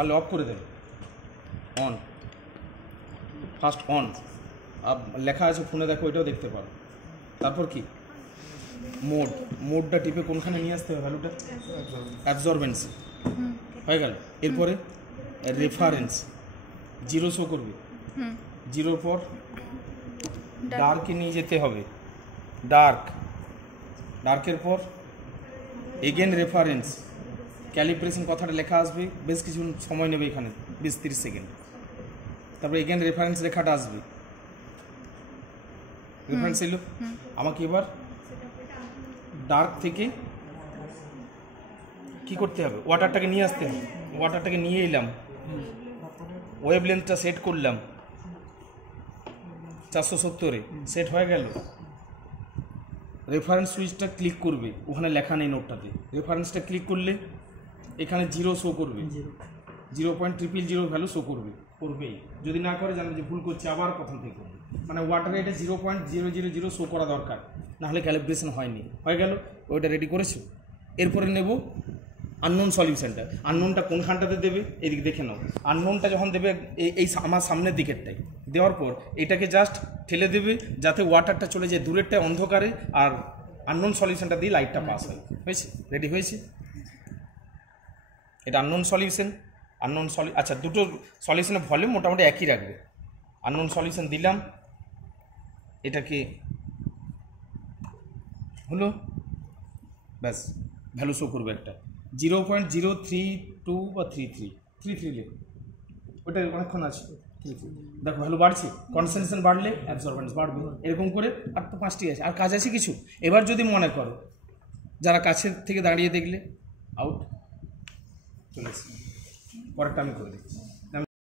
পারলে অফ করে দেবে। অন, ফার্স্ট অন, লেখা আছে ফোনে, দেখো এটাও দেখতে পারো। তারপর কি মোড, মোডটা টিপে কোনখানে নিয়ে আসতে হবে ভ্যালুটা? অ্যাবজর্বেন্সি হয়ে গেল। এরপরে রেফারেন্স, জিরো শো করবে, জিরোর পর ডার্কে নিয়ে যেতে হবে, ডার্ক, ডার্কের পর এগেন রেফারেন্স, ক্যালিব্রেশন কথাটা লেখা আসবে, বেশ কিছু সময় নেবে এখানে, 20-30 সেকেন্ড। তারপর এগেন রেফারেন্স লেখাটা আসবে, রেফারেন্স এলো। আমাকে এবার ডার্ক থেকে কি করতে হবে? ওয়াটারটাকে নিয়ে আসতে হবে। ওয়াটারটাকে নিয়ে এলাম, ওয়েভ লেন্থটা সেট করলাম 470-এ, সেট হয়ে গেল। রেফারেন্স সুইচটা ক্লিক করবে, ওখানে লেখা নেই নোটটাতে, রেফারেন্সটা ক্লিক করলে এখানে জিরো শো করবে, 0.000 ভ্যালু শো করবে, করবেই। যদি না করে জানবে যে ভুল করছে, আবার প্রথম থেকে করবে। মানে ওয়াটারে এটা 0.000 শো করা দরকার, নাহলে ক্যালিব্রেশন হয়নি। হয়ে গেল, ওইটা রেডি করেছো। এরপরে নেব আননোন সলিউশনটা। আননোনটা কোনখানটাতে দেবে এদিকে দেখে নাও। আননোনটা যখন দেবে এই আমার সামনের দিকেরটাই, দেওয়ার পর এটাকে জাস্ট ঠেলে দেবে যাতে ওয়াটারটা চলে যায় দূরেরটায় অন্ধকারে, আর আননোন সলিউশনটা দিয়ে লাইটটা পাস হয়। হয়েছে? রেডি হয়েছে? এটা আননোন সলিউশন। আচ্ছা, দুটো সলিউশনের ভলিউম মোটামুটি একই রাখবে। আননোন সলিউশন দিলাম, এটাকে হলো, ব্যাস ভ্যালু শো করবে একটা 0.032 বা 33 লেখো, ওটা অনেকক্ষণ আছে। দেখো ভ্যালু বাড়ছে, কনসেন্ট্রেশন বাড়লে অ্যাবজর্বেন্স বাড়বে, এরকম করে। আর তো 5টি আছে, আর কাজ আছে কিছু। এবার যদি মনে করো, যারা কাছের থেকে দাঁড়িয়ে দেখলে আউট চলে এসেছে, পরেরটা আমি করে দিচ্ছি।